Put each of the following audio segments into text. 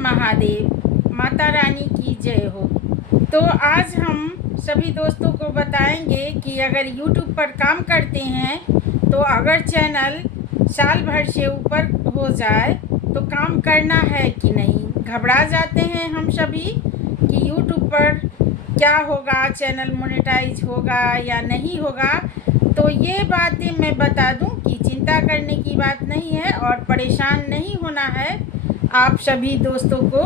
महादेव, माता रानी की जय हो। तो आज हम सभी दोस्तों को बताएंगे कि अगर YouTube पर काम करते हैं तो अगर चैनल साल भर से ऊपर हो जाए तो काम करना है कि नहीं। घबरा जाते हैं हम सभी कि YouTube पर क्या होगा, चैनल मोनेटाइज होगा या नहीं होगा। तो ये बातें मैं बता दूं कि चिंता करने की बात नहीं है और परेशान नहीं होना है। आप सभी दोस्तों को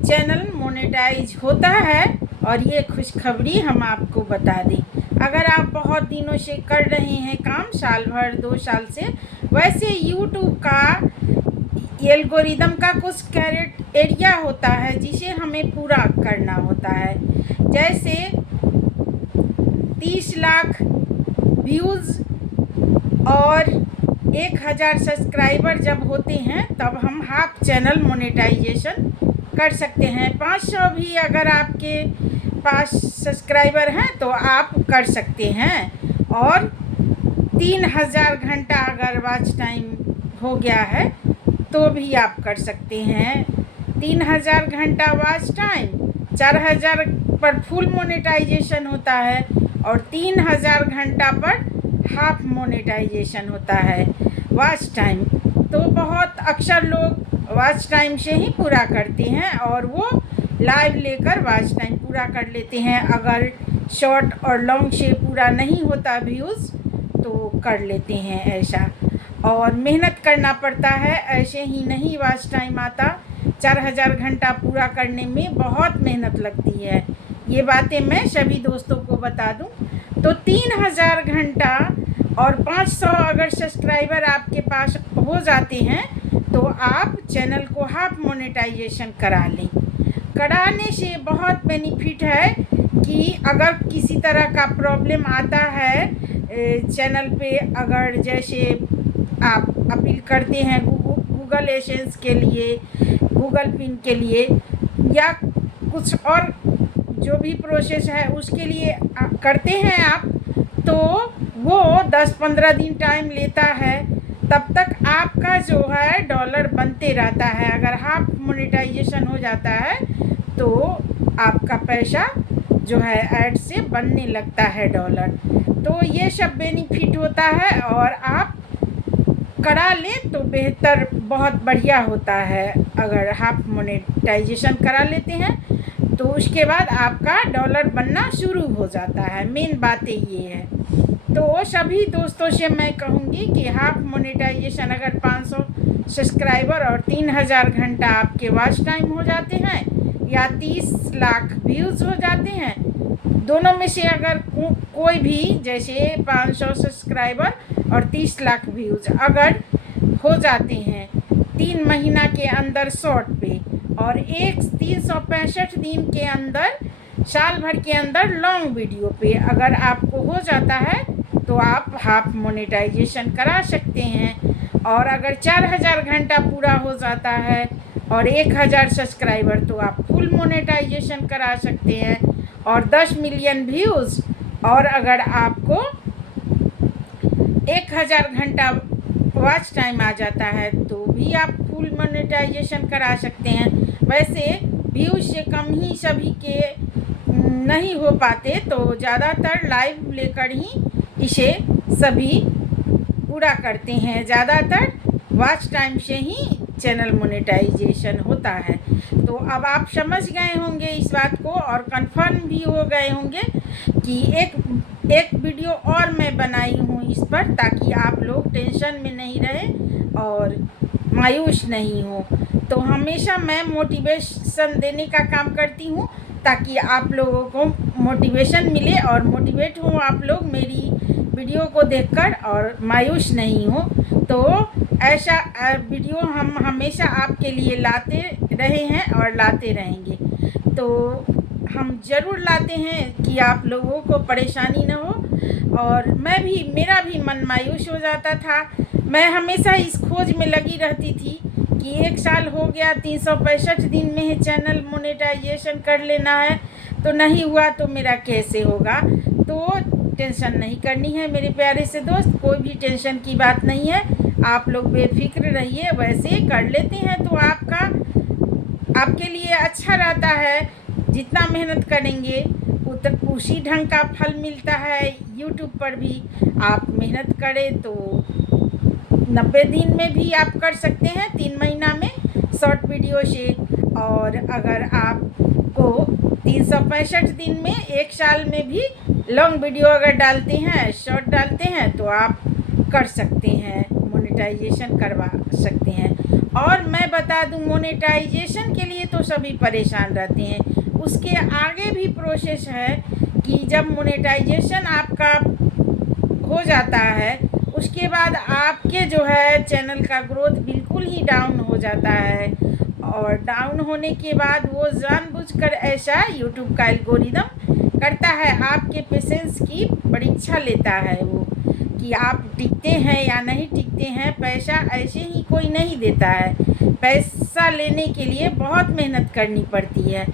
चैनल मोनेटाइज होता है और ये खुशखबरी हम आपको बता दें। अगर आप बहुत दिनों से कर रहे हैं काम, साल भर 2 साल से, वैसे YouTube का एल्गोरिदम का कुछ एरिया होता है जिसे हमें पूरा करना होता है। जैसे 30 लाख व्यूज़ और 1000 सब्सक्राइबर जब होते हैं तब हम हाफ चैनल मोनेटाइजेशन कर सकते हैं। 500 भी अगर आपके पास सब्सक्राइबर हैं तो आप कर सकते हैं। और 3000 घंटा अगर वॉच टाइम हो गया है तो भी आप कर सकते हैं। 3000 घंटा वॉच टाइम, 4000 पर फुल मोनेटाइजेशन होता है और 3000 घंटा पर हाफ मोनेटाइजेशन होता है वॉच टाइम। तो बहुत अक्सर लोग वॉच टाइम से ही पूरा करते हैं और वो लाइव लेकर वॉच टाइम पूरा कर लेते हैं। अगर शॉर्ट और लॉन्ग से पूरा नहीं होता व्यूज़ तो कर लेते हैं ऐसा। और मेहनत करना पड़ता है, ऐसे ही नहीं वॉच टाइम आता। 4000 घंटा पूरा करने में बहुत मेहनत लगती है। ये बातें मैं सभी दोस्तों को बता दूं। तो 3000 घंटा और 500 अगर सब्सक्राइबर आपके पास हो जाते हैं तो आप चैनल को हाफ मोनेटाइजेशन करा लें। कराने से बहुत बेनिफिट है कि अगर किसी तरह का प्रॉब्लम आता है चैनल पे, अगर जैसे आप अपील करते हैं गूगल एडसेंस के लिए, गूगल पिन के लिए या कुछ और जो भी प्रोसेस है उसके लिए करते हैं आप, तो वो 10-15 दिन टाइम लेता है। तब तक आपका जो है डॉलर बनते रहता है। अगर हाफ मोनेटाइजेशन हो जाता है तो आपका पैसा जो है ऐड से बनने लगता है डॉलर। तो ये सब बेनिफिट होता है और आप करा लें तो बेहतर, बहुत बढ़िया होता है। अगर हाफ मोनेटाइजेशन करा लेते हैं तो उसके बाद आपका डॉलर बनना शुरू हो जाता है। मेन बातें ये है। तो सभी दोस्तों से मैं कहूँगी कि हाफ मोनेटाइजेशन अगर 500 सब्सक्राइबर और 3000 घंटा आपके वॉच टाइम हो जाते हैं या 30 लाख व्यूज़ हो जाते हैं, दोनों में से अगर कोई भी, जैसे 500 सब्सक्राइबर और 30 लाख व्यूज़ अगर हो जाते हैं 3 महीना के अंदर शॉर्ट पे और 365 दिन के अंदर, साल भर के अंदर लॉन्ग वीडियो पे अगर आपको हो जाता है तो आप हाफ मोनेटाइजेशन करा सकते हैं। और अगर 4000 घंटा पूरा हो जाता है और 1000 सब्सक्राइबर तो आप फुल मोनेटाइजेशन करा सकते हैं। और 10 मिलियन व्यूज़ और अगर आपको 1000 घंटा वॉच टाइम आ जाता है तो भी आप फुल मोनेटाइजेशन करा सकते हैं। वैसे व्यूज़ से कम ही सभी के नहीं हो पाते, तो ज़्यादातर लाइव लेकर ही इसे सभी पूरा करते हैं। ज़्यादातर वॉच टाइम से ही चैनल मोनेटाइजेशन होता है। तो अब आप समझ गए होंगे इस बात को और कंफर्म भी हो गए होंगे कि एक वीडियो और मैं बनाई हूँ इस पर, ताकि आप लोग टेंशन में नहीं रहें और मायूस नहीं हो। तो हमेशा मैं मोटिवेशन देने का काम करती हूँ ताकि आप लोगों को मोटिवेशन मिले और मोटिवेट हो आप लोग मेरी वीडियो को देखकर और मायूस नहीं हो। तो ऐसा वीडियो हम हमेशा आपके लिए लाते रहे हैं और लाते रहेंगे। तो हम ज़रूर लाते हैं कि आप लोगों को परेशानी न हो। और मेरा भी मन मायूस हो जाता था। मैं हमेशा इस खोज में लगी रहती थी कि 1 साल हो गया, 365 दिन में ही चैनल मोनेटाइजेशन कर लेना है, तो नहीं हुआ तो मेरा कैसे होगा। तो टेंशन नहीं करनी है मेरे प्यारे से दोस्त, कोई भी टेंशन की बात नहीं है। आप लोग बेफिक्र रहिए, वैसे कर लेते हैं तो आप आपके लिए अच्छा रहता है। जितना मेहनत करेंगे उसी ढंग का फल मिलता है। यूट्यूब पर भी आप मेहनत करें तो 90 दिन में भी आप कर सकते हैं, 3 महीना में शॉर्ट वीडियो से। और अगर आपको 365 दिन में, 1 साल में भी लॉन्ग वीडियो अगर डालते हैं, शॉर्ट डालते हैं, तो आप कर सकते हैं, मोनेटाइजेशन करवा सकते हैं। और मैं बता दूं, मोनेटाइजेशन के लिए तो सभी परेशान रहते हैं। उसके आगे भी प्रोसेस है कि जब मोनेटाइजेशन आपका हो जाता है, उसके बाद आपके जो है चैनल का ग्रोथ बिल्कुल ही डाउन हो जाता है। और डाउन होने के बाद वो जानबूझकर ऐसा यूट्यूब का एल्गोरिदम करता है, आपके पेशेंस की परीक्षा लेता है वो, कि आप टिकते हैं या नहीं टिकते हैं। पैसा ऐसे ही कोई नहीं देता है, पैसा लेने के लिए बहुत मेहनत करनी पड़ती है।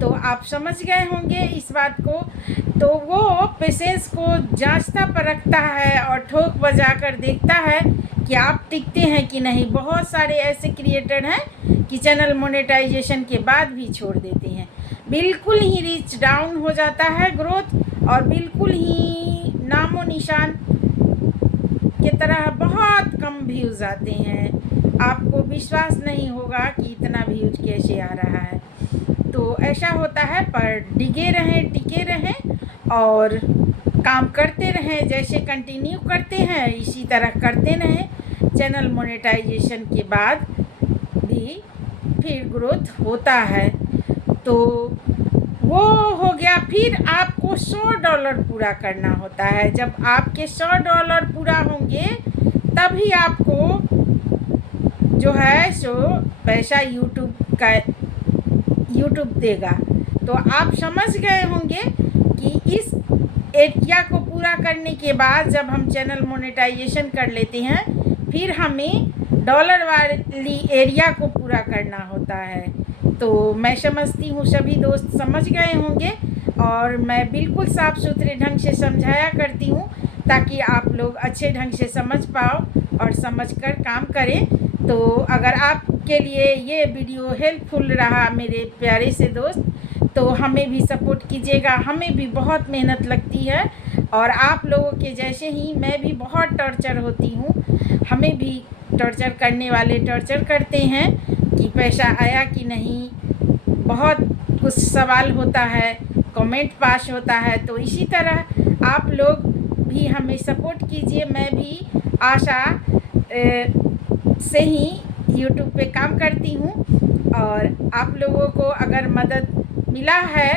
तो आप समझ गए होंगे इस बात को। तो वो पेशेंस को जांचता परखता है और ठोक बजा कर देखता है कि आप टिकते हैं कि नहीं। बहुत सारे ऐसे क्रिएटर हैं कि चैनल मोनेटाइजेशन के बाद भी छोड़ देते हैं, बिल्कुल ही रीच डाउन हो जाता है ग्रोथ, और बिल्कुल ही नामो निशान के तरह बहुत कम व्यूज़ आते हैं। आपको विश्वास नहीं होगा कि इतना व्यूज कैसे आ रहा है। तो ऐसा होता है, पर डिगे रहें, टिके रहें और काम करते रहें। जैसे कंटिन्यू करते हैं इसी तरह करते रहें। चैनल मोनेटाइजेशन के बाद भी फिर ग्रोथ होता है। तो वो हो गया। फिर आपको $100 पूरा करना होता है। जब आपके $100 पूरा होंगे तभी आपको जो है सो पैसा यूट्यूब देगा। तो आप समझ गए होंगे कि इस एरिया को पूरा करने के बाद जब हम चैनल मोनेटाइजेशन कर लेते हैं, फिर हमें डॉलर वाली एरिया को पूरा करना होता है। तो मैं समझती हूँ सभी दोस्त समझ गए होंगे, और मैं बिल्कुल साफ़ सुथरे ढंग से समझाया करती हूँ ताकि आप लोग अच्छे ढंग से समझ पाओ और समझकर काम करें। तो अगर आपके लिए ये वीडियो हेल्पफुल रहा मेरे प्यारे से दोस्त, तो हमें भी सपोर्ट कीजिएगा। हमें भी बहुत मेहनत लगती है, और आप लोगों के जैसे ही मैं भी बहुत टॉर्चर होती हूँ। हमें भी टॉर्चर करने वाले टॉर्चर करते हैं कि पैसा आया कि नहीं, बहुत कुछ सवाल होता है, कमेंट पास होता है। तो इसी तरह आप लोग भी हमें सपोर्ट कीजिए। मैं भी आशा से ही यूट्यूब पे काम करती हूँ, और आप लोगों को अगर मदद मिला है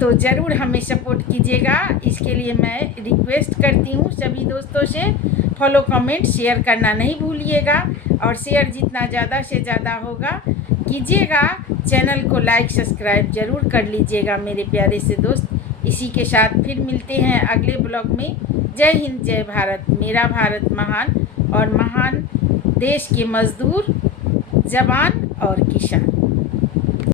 तो ज़रूर हमें सपोर्ट कीजिएगा। इसके लिए मैं रिक्वेस्ट करती हूँ सभी दोस्तों से, फॉलो, कमेंट, शेयर करना नहीं भूलिएगा। और शेयर जितना ज़्यादा से ज़्यादा होगा कीजिएगा। चैनल को लाइक सब्सक्राइब ज़रूर कर लीजिएगा मेरे प्यारे से दोस्त। इसी के साथ फिर मिलते हैं अगले ब्लॉग में। जय हिंद, जय भारत। मेरा भारत महान, और महान देश के मज़दूर, जवान और किसान।